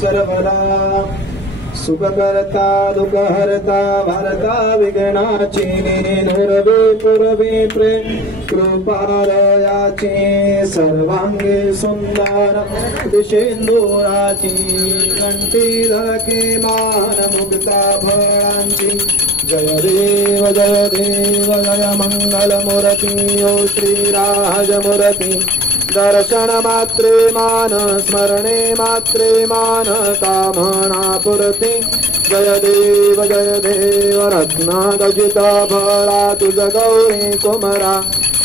सर्वदा सुखकर्ता दुःखहर्ता भरता विघ्नाची नुरवे पुरवे प्रेम कृपालयाची सर्वांगी सुंदर दिशेंदुराची कंठी धडके मान मुक्ता फळांची जय देव जय मंगलमूर्ती ओ श्रीराजमूर्ती दर्शन मात्रे मान स्मरणे मात्रे मान कामना पूर्ती जय देव रत्न गजित फळा तुझ गौरी कुमरा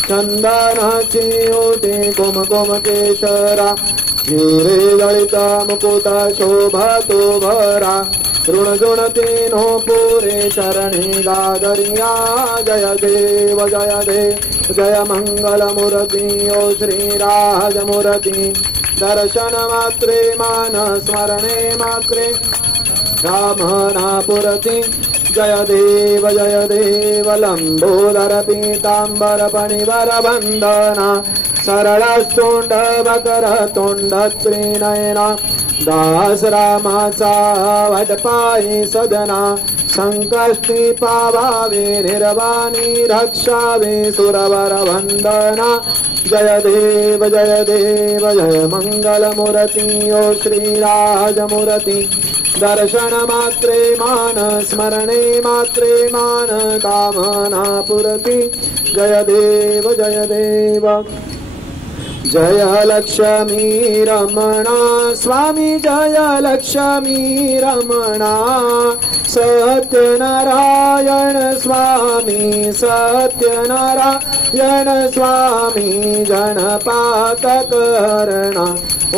चंदनाची ओटी कुमकुम केशरा हिरे जळित मुकुट शोभा तो भरा ऋणगुणतीनो पुरे चरणी गादरिया जय देव जय मंगलमूर्ती ओ श्रीराजमूर्ती दर्शन मात्रे मान स्मरणे मात्रे कामना पूर्ती जय देव लंबोदर पीतांबर फणिवर वंदना सरळस्तोंड मकर तोंड त्रिनयना दास रामाचा वटपायी सदना संकष्टी पावावे निर्वाणी रक्षावे सुरवर वंदना जय देव जय मंगलमूर्ती ओ श्रीराजमूर्ती दर्शन मात्रे मान स्मरणे मात्रे मान कामना पूर्ती जय देव जय लक्ष्मी रमणा स्वामी जय लक्ष्मी रमणा सत्यनारायण स्वामी जनपातकर्णा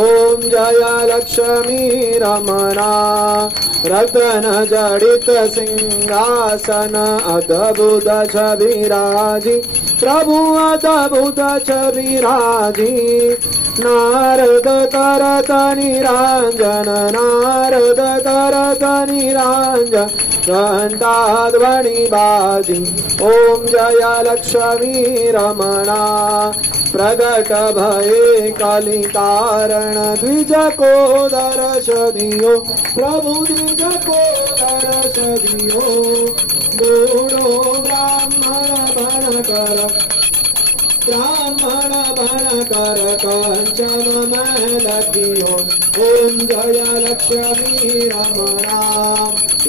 ओम जय लक्ष्मी रमणा रतन जडित सिंहासन अद्भुत छविराजी प्रभु अद्भुत छविराजी नारद करत निरांजन घंटाध्वनि बाजी ओम जय लक्ष्मी रमणा प्रगट भये काली कारण द्विज को दर्श दियो प्रभु द्विज को दर्श दियो दोड़ो ब्राह्मण बन कर कंचन मैल कियो ओम जय लक्ष्मी रमणा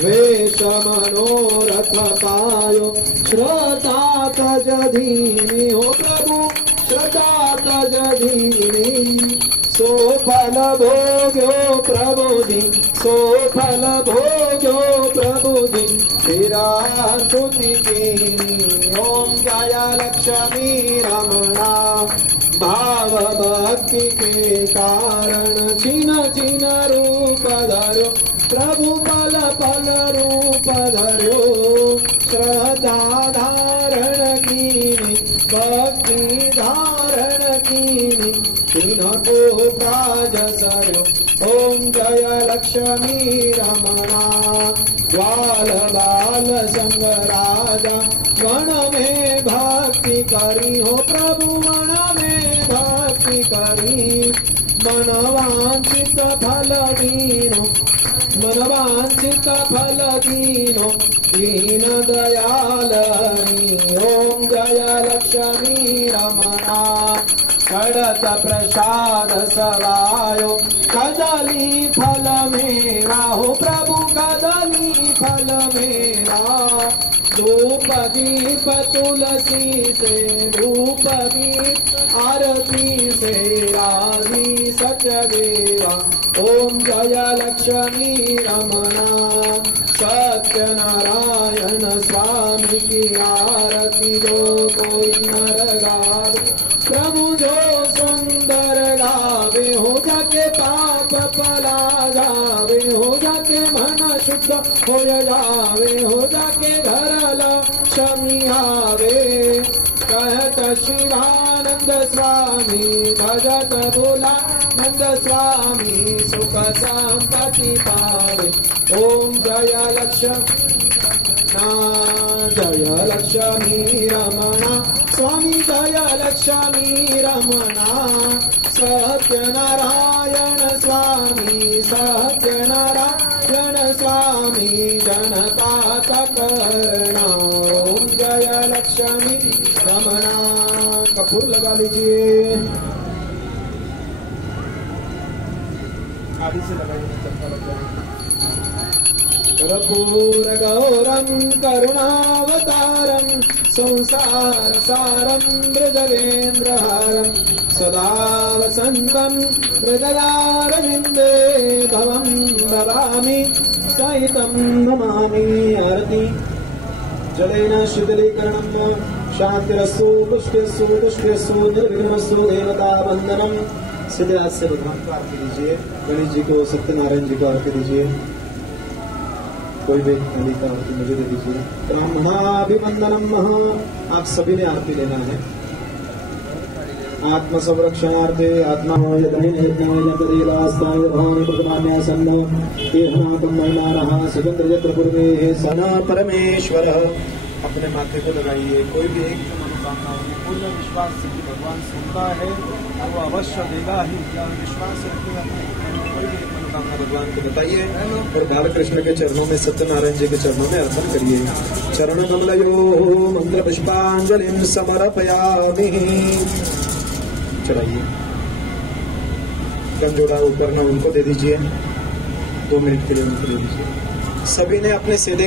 वेश मनोरथ पायो श्रद्धा तज धीनी हो प्रभु श्रद्धा तज धीनी सो फल भोग्यो प्रबोधि सो फल भोग्यो प्रबोधि शिरा सुति ओम जय लक्ष्मी रमणा भाव भक्ति के कारण छिन रूप धरो प्रभु पल रूप धरो श्रद्धा धारण कीनी भक्ति धारण कीनी तिनको काज सर्यो ओम जय लक्ष्मी रमणा ग्वाल बाल संग राजा वन में भक्ति करी हो प्रभु वन में भक्ति करी मनवांचित फल दीनो दीन दयाल ओम जय लक्ष्मी रमणा षडत प्रसाद सवायो कदली फल मेरा हो प्रभु कदली फल मेरा धूप दीप तुलसी से धूप दीप आरती से राधी सचदेवा ओम जय लक्ष्मी रमणा सत्यनारायण स्वामी की आरती जो कोई नर गावे प्रभु जो सुंदर गावे हो जाके पाप पला जावे हो जाके मन शुद्ध हो जावे हो जाके घर लक्ष्मी आवे कहत शिवानंद स्वामी भजत भोला नंद स्वामी सुख संपत्ति पावे ओम जय लक्ष्मी रमणा स्वामी जय लक्ष्मी रमणा सत्यनारायण स्वामी सत्यनारायण स्वामी जनता करुणा ओम जय लक्ष्मी रमणा। कपूर लगा लीजिए, आदि से लगाइए, कर्पूर गौरम करुणावतारम संसार सारम मृदवेन्द्रहारम सदा वसंतम हृदयारविंदे भवं भवामि सहितं नमामि। आरती जलेन शीतलीकरणं शांतिरस्तु पुष्टिरस्तु तुष्टिरस्तु निर्विघ्नमस्तु देवता वंदनम। सीधे हाथ से भगवान को आरती दीजिए, गणेश जी को सत्यनारायण जी को आरती दीजिए, कोई भी खाली का आरती मुझे दे दीजिए। ब्रह्माभिवंदनम महा, आप सभी ने आरती लेना है। आत्म संरक्षणार्थे आत्मा सना परमेश्वर। अपने माथे को लगाइए, कोई भी एक मनोकामना हो, पूर्ण विश्वास से कि भगवान सुनता है और वो अवश्य देगा ही, विश्वास रखिएगा। कोई भी मनोकामना भगवान को बताइए और बालकृष्ण के चरणों में, सत्यनारायण जी के चरणों में अर्पण करिए। चरण कमलयो मंत्र पुष्पांजलिं समर्पयामि। चढ़ाइए, गंजोड़ा ऊपर ना उनको दे दीजिए, 2 मिनट के लिए उनको दे दीजिए। सभी ने अपने सीधे